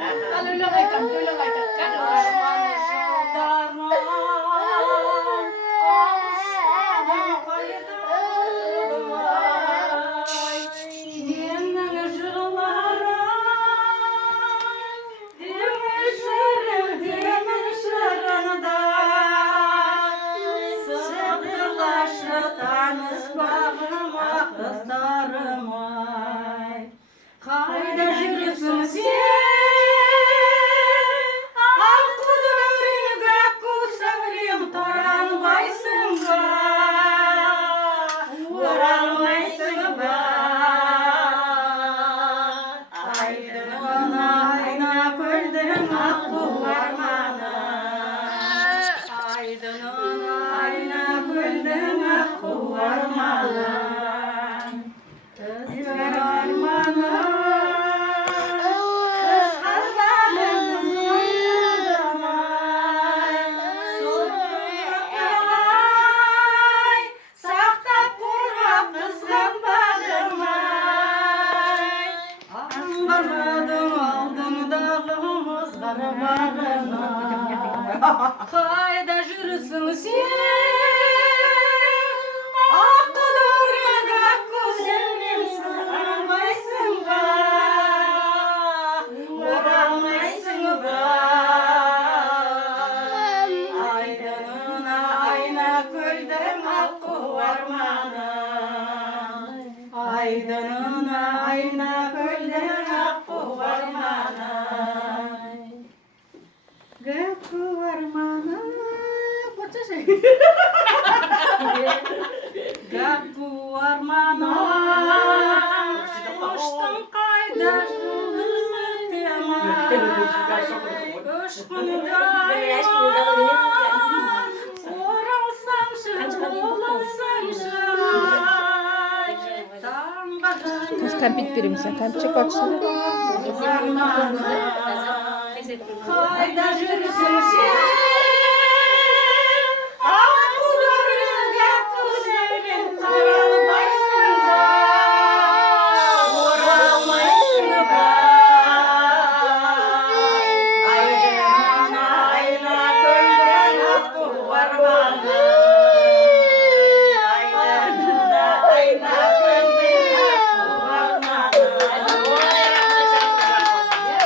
Al öyle kaytan, öyle kaytan. Kan Armanı yollarım, alsana kaydarım ay. Senin jırlarım, demişlerimde sığdırlaşır tanış bağıma kızlarım ay. Kayda жүрсің сен, ақ күдерін гәкку сәулем таранбайсың ба, оралмайсың ба. Айдын айна көлдің аққу арманы, айдын айна көлдің аққу арманы. Özler armanı, kızlarım soyudum ay. Soyudum saktap kurmak kızganmadım ay. Angarmadım aldımdağımız garbarına. Kayda жүрсің сен, ақ құдырың гәкку сәулем сағынбайсың ба, оралмайсың ба. Айдынына айна көлдің аққу арманы, айдынына айна көлдің аққу арманы. Гәкку арманы, қойсашы. Гәкку арманы, ұштың қайда жұлдызым ай. Ұшқынды айман, оралсаңшы, оралсаңшы ай. Сейчас кәмпит беремін саған. Кәмпит жеп қойшы. Қайда жүрсің сен?